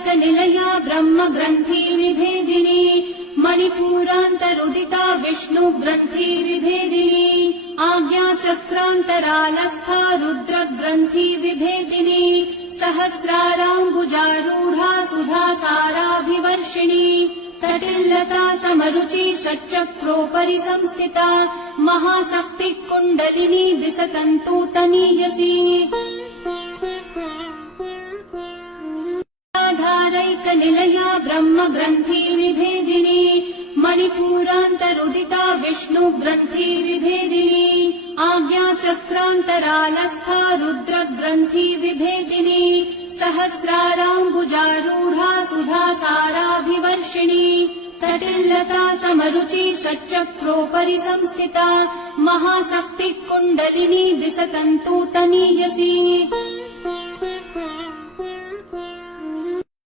आधारैकनिलया ब्रह्मग्रन्थि विभेदिनी मणिपूरान्तरुदिता विष्णुग्रन्थि विभेदिनी आज्ञाचक्रान्तरालस्था रुद्रग्रन्थि विभेदिनी सहस्राराम्बुजारूढा सुधासाराभिवर्षिणी तटिल्लता समरुचि षट्चक्रोपरि संस्थिता महाशक्तिः कुण्डलिनी विसतन्तु तनीयसी आधारैकनिलया ब्रह्मग्रन्थि विभेदिनी मणिपूरान्तरुदिता विष्णुग्रन्थि विभेदिनी आज्ञाचक्रान्तरालस्था रुद्रग्रन्थि विभेदिनी सहस्राराम्बुजारूढा सुधासाराभिवर्षिणी तटिल्लता समरुचि षट्चक्रोपरि संस्थिता महाशक्तिः कुण्डलिनी विसतन्तु तनीयसी।